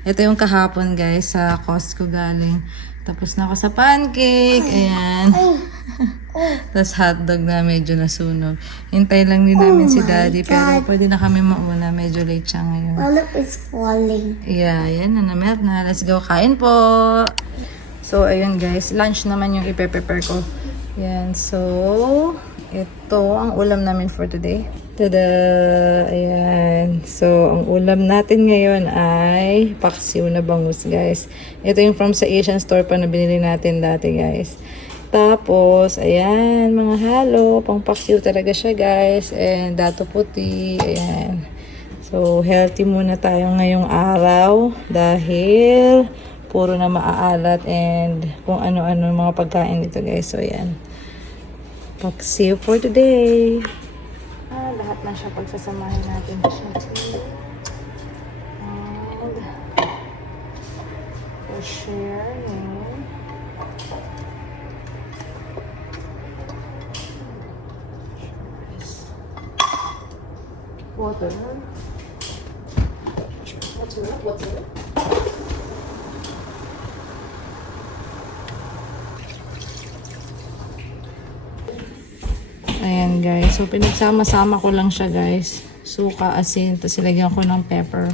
Ito yung kahapon guys, sa Costco galing. Tapos na ako sa pancake. Ayan. Tapos hotdog na medyo nasunog. Hintay lang din namin si daddy. Pero pwede na kami mauna. Medyo late siya ngayon. Olive is falling. Yeah, yan na na-melt na. Let's go, kain po! So, ayun guys, lunch naman yung ipe-prepare ko. Yan, so, ito ang ulam namin for today. Tada! Ayan. So, ang ulam natin ngayon ay paksiw na bangus, guys. Ito yung from sa Asian store pa na binili natin dati, guys. Tapos, ayan, mga halo. Pang paksiw talaga siya, guys. And dato puti. Ayan. So, healthy muna tayo ngayong araw dahil puro na maaalat and kung ano-ano mga pagkain dito guys. So, yan. Paksiw for today. Ah, lahat na siya pagsasamahin natin siya. And for sharing. Water. Ayan guys. So pinagsama-sama ko lang siya guys. Suka, asin, tapos ilagyan ko ng pepper.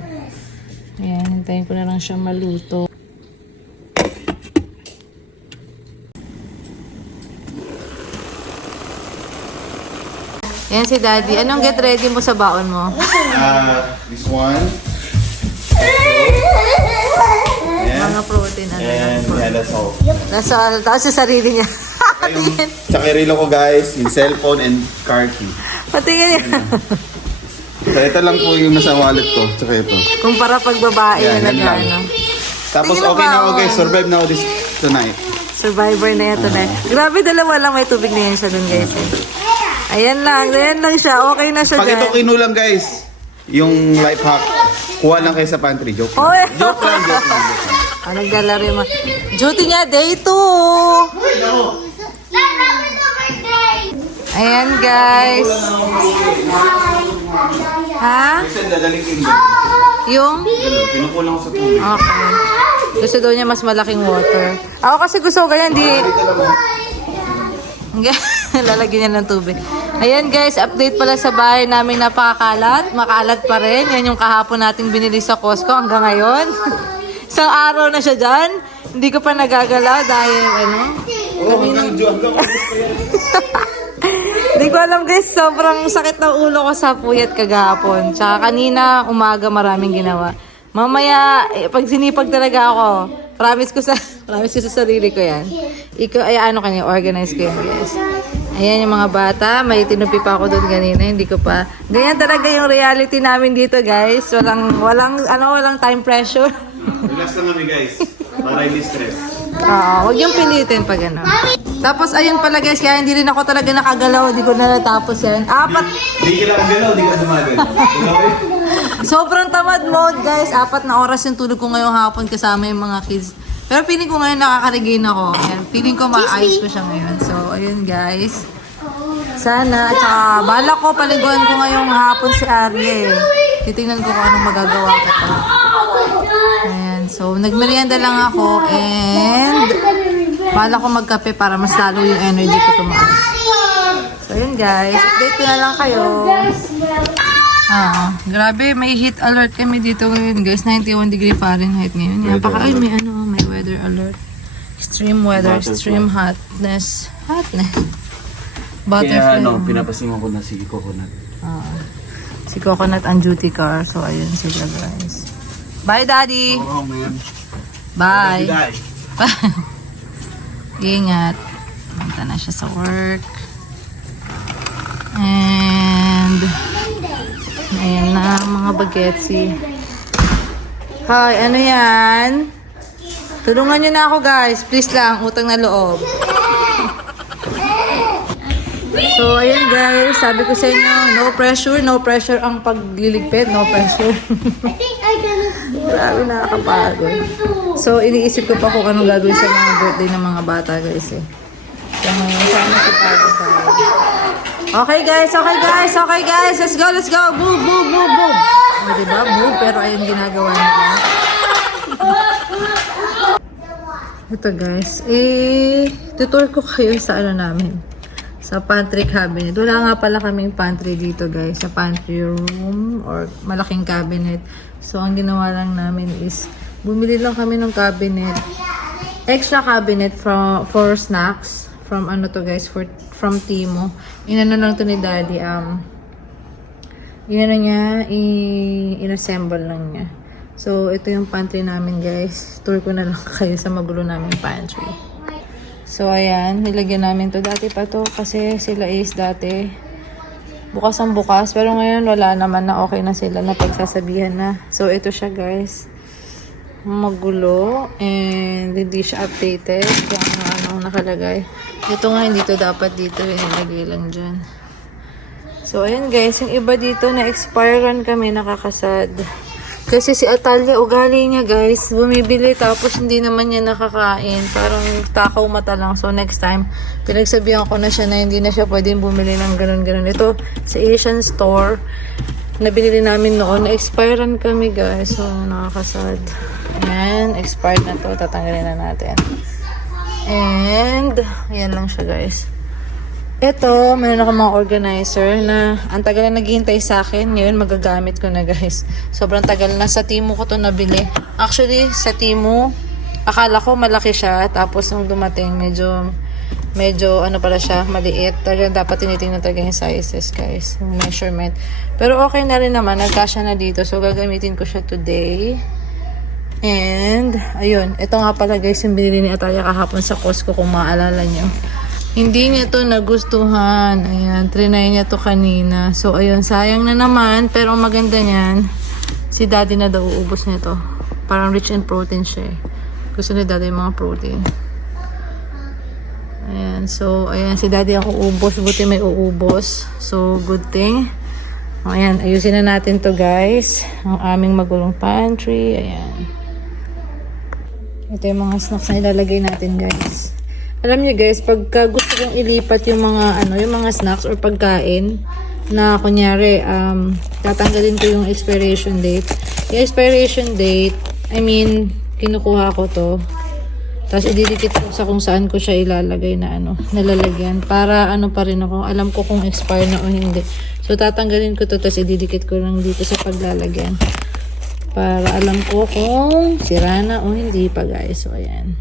Ayan, hintayin ko na lang siya maluto. Ayan si Daddy. Anong get ready mo sa baon mo? Uh, this one. Yeah. Mga protein. Ano And yeah, that's all. Nasa, tapos sa sarili niya. Yung, tsaka relo ko guys, yung cellphone and car key. Patingin niya. So ito lang po yung nasa wallet ko, tsaka ito. Kung para pag babae Yeah, na yan lang. ano. Tapos Tingnan okay ba, na ako guys, survive na ako this tonight. Survivor na yan tonight. Grabe, dalawa lang may tubig na yan siya dun, guys. eh. Ayan lang, ayan lang siya. Okay na siya Pag ito dyan. kinulam guys, yung life hack, kuha lang kayo sa pantry. Joke lang. Oy! Joke lang, joke lang. Joke lang. Ah, naglalaro yung mga... Duty niya, day 2! Ayan, guys. Ha? Yung? Kinukulang ko sa tubig. Okay. Gusto daw niya mas malaking water. Ako kasi gusto ko ganyan, di... Lalagyan niya ng tubig. Ayan guys, update pala sa bahay namin napakakalat. Makalat pa rin. Yan yung kahapon nating binili sa Costco hanggang ngayon. Isang araw na siya dyan. Hindi ko pa nagagalaw dahil ano. Oh, hanggang Diyo, Hindi ko alam guys, sobrang sakit ng ulo ko sa puyat kagahapon. Tsaka kanina, umaga maraming ginawa. Mamaya, eh, pag sinipag talaga ako, promise ko sa, promise ko sa sarili ko yan. Ikaw, ay ano kanya, organize ko yan guys. Ayan yung mga bata, may tinupi pa ako doon kanina, hindi ko pa. Ganyan talaga yung reality namin dito guys. Walang, walang, ano, walang time pressure. Relax lang kami guys, para hindi stress. Oo, wag yung pilitin pag ano. Tapos ayun pala guys, kaya hindi rin ako talaga nakagalaw, hindi ko na natapos yan. Apat, Hindi ka lang galaw, hindi ka eh. Sobrang tamad mode, guys. Apat na oras yung tulog ko ngayong hapon kasama yung mga kids. Pero feeling ko ngayon nakaka-regain ako. Ayan, feeling ko maayos ko siya ngayon. So, ayun guys. Sana. At saka, bala ko, paliguan ko ngayong hapon si Arya eh. Titingnan ko kung anong magagawa ko to. Ayan. So, nagmerienda lang ako and bala ko magkape para mas lalo yung energy ko tumaas. So, yun guys. Update ko na lang kayo. Ah, grabe, may heat alert kami dito ngayon, guys. 91 degree Fahrenheit ngayon. Yan, baka, ay, may ano, may weather alert. Extreme weather, extreme hotness. Hotness. Butterfly. Kaya ano, pinapasingan ko na si Coconut. Ah, si Coconut ang duty car. So, ayun sila, guys. Bye, Daddy! Oh man. Bye! Die. Ingat. Punta na siya sa work. And, ayan na mga bagetsi. Hi, ano yan? Tulungan nyo na ako guys. Please lang, utang na loob. So, ayan guys. Sabi ko sa inyo, no pressure, no pressure ang pagliligpit, no pressure. I think I can do Grabe nakakapagod. So, iniisip ko pa kung anong gagawin sa mga birthday ng mga bata, guys, eh. So, sana si Pagod tayo. Okay, guys. Okay, guys. Okay, guys. Let's go, let's go. Move, move, move, move. O, diba? Move, pero ayun ginagawa nila. Ito guys, eh, tutur ko kayo sa ano namin. Sa pantry cabinet. Wala nga pala kaming pantry dito guys. Sa pantry room or malaking cabinet. So, ang ginawa lang namin is, bumili lang kami ng cabinet. Extra cabinet from, for snacks. From ano to guys, for, from Timo. Inano lang to ni daddy. Um, Inano niya, inassemble lang niya. So, ito yung pantry namin, guys. Tour ko na lang kayo sa magulo namin pantry. So, ayan. Nilagyan namin to. Dati pa to kasi sila is dati bukas ang bukas. Pero ngayon, wala naman na okay na sila na pagsasabihan na. So, ito siya, guys. Magulo. And hindi siya updated. Kung ano, ano nakalagay. Ito nga, hindi to dapat dito. Inilagay lang dyan. So, ayan guys, yung iba dito na expirean kami, nakakasad. Kasi si Atalia, ugali niya guys, bumibili tapos hindi naman niya nakakain. Parang takaw mata lang. So, next time, pinagsabihan ko na siya na hindi na siya pwedeng bumili ng ganun-ganun. Ito, sa Asian store, nabili namin noon. Na-expirean kami guys. So, nakakasad. Ayan, expired na to. Tatanggalin na natin. And, ayan lang siya guys. Ito, meron ako mga organizer na ang tagal na naghihintay sa akin. Ngayon, magagamit ko na guys. Sobrang tagal na. Sa Timo ko to nabili. Actually, sa Timo, akala ko malaki siya. Tapos nung dumating, medyo, medyo ano pala siya, maliit. Talagang dapat tinitingnan talaga yung sizes guys. Yung measurement. Pero okay na rin naman. Nagkasya na dito. So, gagamitin ko siya today. And, ayun. Ito nga pala guys, yung binili ni Atalia kahapon sa Costco kung maaalala nyo. Hindi niya to nagustuhan. Ayan, trinay niya to kanina. So, ayun, sayang na naman. Pero maganda niyan, si daddy na daw uubos nito. Parang rich in protein siya eh. Gusto ni daddy yung mga protein. Ayan, so, ayan, si daddy ang uubos. Buti may uubos. So, good thing. Ayan, ayusin na natin to guys. Ang aming magulong pantry. Ayan. Ito yung mga snacks na ilalagay natin guys. Alam niyo guys, pagka gusto kong ilipat yung mga ano, yung mga snacks or pagkain na kunyari um tatanggalin ko yung expiration date. Yung expiration date, I mean, kinukuha ko to. Tapos ididikit ko sa kung saan ko siya ilalagay na ano, nalalagyan. Para ano pa rin ako, alam ko kung expire na o hindi. So tatanggalin ko to, tapos ididikit ko lang dito sa paglalagyan. Para alam ko kung sira na o hindi pa guys. So ayan.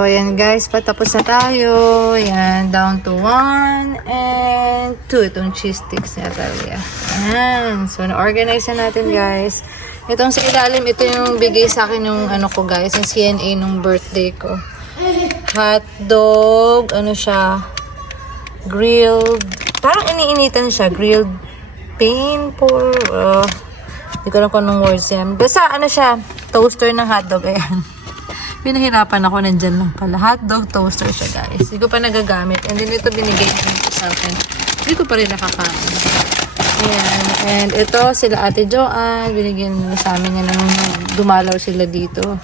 So, ayan guys, patapos na tayo. Ayan, down to 1 and 2. Itong cheese sticks ni Atalia. Ayan. So, na-organize na natin guys. Itong sa ilalim, ito yung bigay sa akin yung ano ko guys, yung CNA nung birthday ko. Hot dog, ano siya, grilled, parang iniinitan siya, grilled pain por, uh, hindi ko alam kung anong words yan. Basta ano siya, toaster ng hotdog, ayan. Pinahirapan ako, nandyan lang pala. Hotdog toaster siya, guys. Hindi ko pa nagagamit. And then ito binigay niya dito sa akin. Hindi ko pa rin nakakain. Ayan. And ito, sila Ate Joanne. Binigyan nila sa amin yan nung dumalaw sila dito.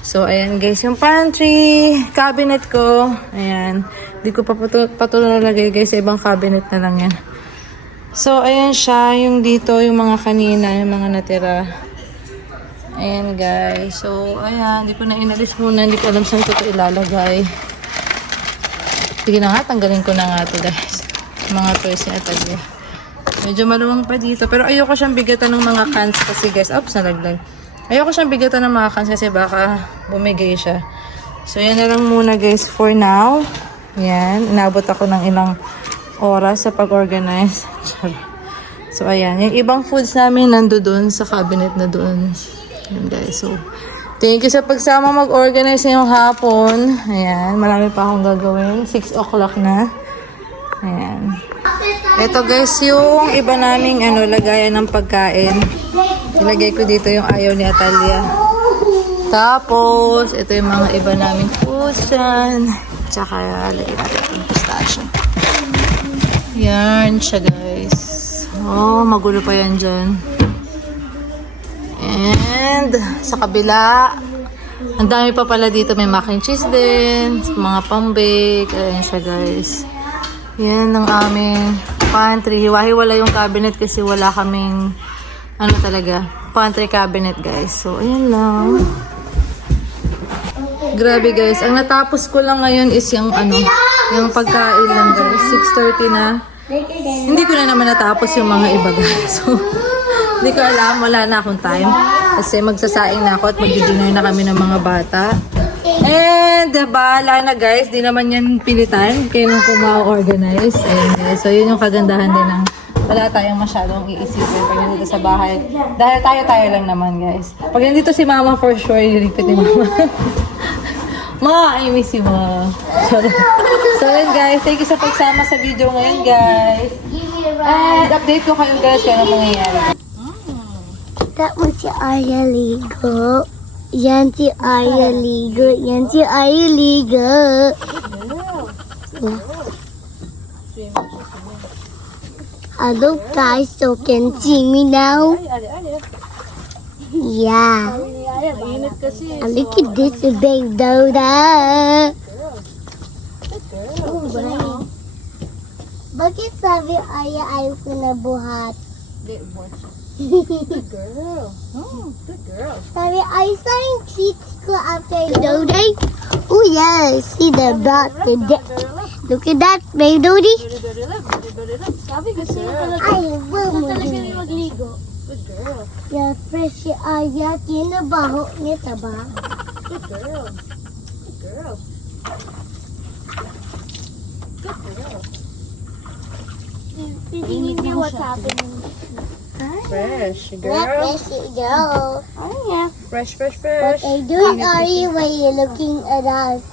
So, ayan guys, yung pantry, cabinet ko. Ayan. Hindi ko pa patu- patuloy nalagay guys sa ibang cabinet na lang yan. So, ayan siya. Yung dito, yung mga kanina, yung mga natira. Ayan guys. So, ayan. Hindi ko na inalis muna. Hindi ko alam saan ko ito ilalagay. Sige na nga, tanggalin ko na nga ito guys. Mga toys ni Atalia. Medyo maluwang pa dito. Pero ayoko siyang bigatan ng mga cans kasi guys. Oops, nalaglag. Ayoko siyang bigatan ng mga cans kasi baka bumigay siya. So, yan na lang muna guys for now. Yan. Inabot ako ng ilang oras sa pag-organize. So, ayan. Yung ibang foods namin nando doon sa cabinet na doon. Yan guys. So, thank you sa pagsama mag-organize ngayong hapon. Ayan. Marami pa akong gagawin. 6 o'clock na. Ayan. Ito guys, yung iba naming ano, lagayan ng pagkain. Ilagay ko dito yung ayaw ni Atalia. Tapos, ito yung mga iba naming kusan. Tsaka, lagay natin yung pistachio. Yan siya guys. Oh, magulo pa yan dyan. And, sa kabila, ang dami pa pala dito. May mac and cheese din. Mga pambake. Ayan siya guys. Yan ang aming pantry. Hiwa-hiwala yung cabinet kasi wala kaming ano talaga, pantry cabinet guys. So, ayan lang. Grabe guys. Ang natapos ko lang ngayon is yung ano, yung pagkain lang guys. 6.30 na. Hindi ko na naman natapos yung mga iba guys. So, hindi ko alam. Wala na akong time. Kasi magsasaing na ako at mag-dinner na kami ng mga bata. And, bahala na guys. Di naman yan pilitan. Kayo nung kumao-organize. Ayun guys. So, yun yung kagandahan din ng wala tayong masyadong iisipin pag nandito sa bahay. Dahil tayo-tayo lang naman guys. Pag nandito si mama for sure, ilipit ni mama. Ma, I miss you, ma. so, yun guys. Thank you sa pagsama sa video ngayon, guys. And update ko kayo guys kung ano mangyayari. That was si Arya Ligo. Yan si Arya Ligo. Yan si Arya Ligo. Hello guys, so can see me now? Yeah. And look at this big Doda. Bakit sabi Arya ayaw ko na buhat? Good girl. Oh, good girl. Sabi, ay saying treats ko after Dode. Oh yes, see the dot. The de- Look at that, baby Dodie. Sabi kasi Ay, wow mo din. magligo. Good girl. Yeah, fresh si Aya, kinabaho nito ba? Good girl. Good girl. Good girl. Tingin niyo what's happening. Fresh, Not girl. fresh girl. Oh, yeah. Fresh, fresh, What fresh. are you doing, Ari, when you're looking at us?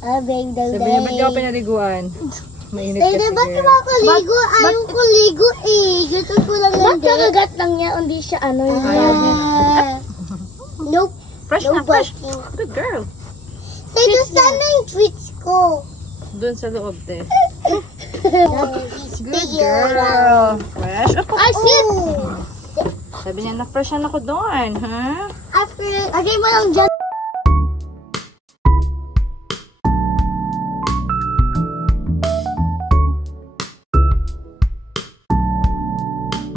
Ah, big Dode. Sabi niya, ba't di ako pinaliguan? Mainit kasi. ba't girl. ako ligo? Ayaw ko ligo eh. Gusto ko lang hindi. Ba't kakagat lang niya? Hindi siya ano yun. Ayaw niya. Nope. Fresh na, No fresh. Good girl. Say, doon sana yung treats ko. Doon sa loob, te. Good Good girl. Fresh. Opo. I see. Sabi niya, na-freshan ako doon, ha? After, lagay mo lang dyan.